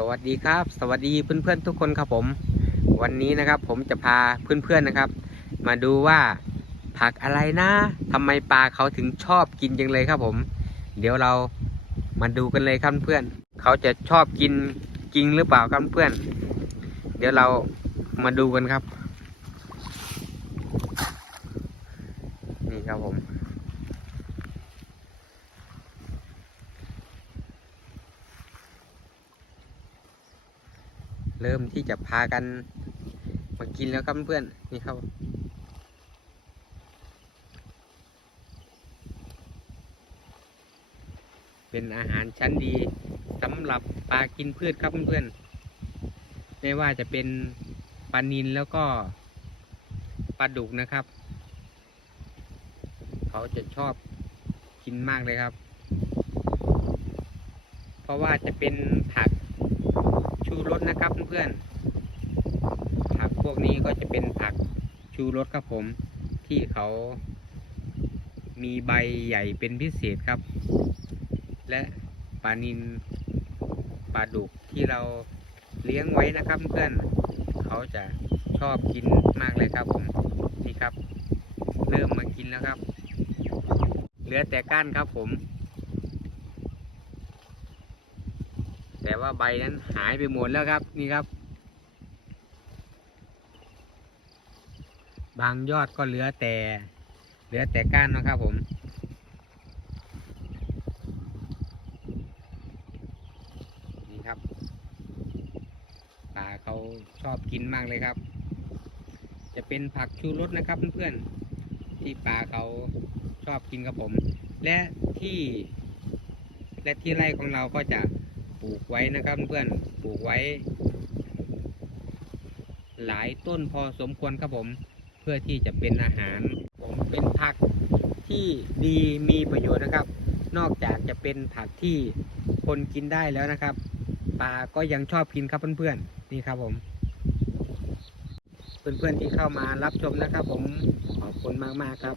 สวัสดีครับ สวัสดีเพื่อนๆทุกคนครับผม วันนี้นะครับผมจะพาเพื่อนๆนะครับ มาดูว่าผักอะไรนะทำไมปลาเขาถึงชอบกินจังเลยครับผม เดี๋ยวเรามาดูกันเลยครับเพื่อนเขาจะชอบกินจริงหรือเปล่าครับเพื่อน เดี๋ยวเรามาดูกันครับ นี่ครับผม เริ่มที่จะพากันมากินแล้วครับเพื่อนนี่ครับเป็นอาหารชั้นดีสำหรับปลากินพืชครับเพื่อนๆไม่ว่าจะเป็นปลานิลแล้วก็ปลาดุกนะครับ เขาจะชอบกินมากเลยครับ เพราะว่าจะเป็นผัก ชูรสนะครับเพื่อนๆผักพวกนี้ก็จะเป็นผักชูรสครับผมที่เขา มีใบใหญ่เป็นพิเศษครับ และปลานินปลาดุกที่เราเลี้ยงไว้นะครับเพื่อนเขาจะชอบกินมากเลยครับผมนี่ครับ เริ่มมากินแล้วครับ เหลือแต่ก้านครับผม แต่ว่าใบนั้นหายไปหมดแล้วครับนี่ครับ บางยอดก็เหลือแต่ เหลือแต่ก้านนะครับผมนี่ครับปลาเขาชอบกินมากเลยครับ จะเป็นผักชูรสนะครับเพื่อนๆที่ปลาเขาชอบกินครับผม และที่และที่ไร่ของเราก็จะ ลูกไว้นะครับเพื่อนปลูกไว้ หลายต้นพอสมควรครับผม เพื่อที่จะเป็นอาหาร ผมเป็นผักที่ดีมีประโยชน์นะครับ นอกจากจะเป็นผักที่คนกินได้แล้วนะครับปลาก็ยังชอบกินครับเพื่อนๆนี่ครับผม เพื่อนๆที่เข้ามารับชมนะครับ ผมขอบคุณมากๆครับ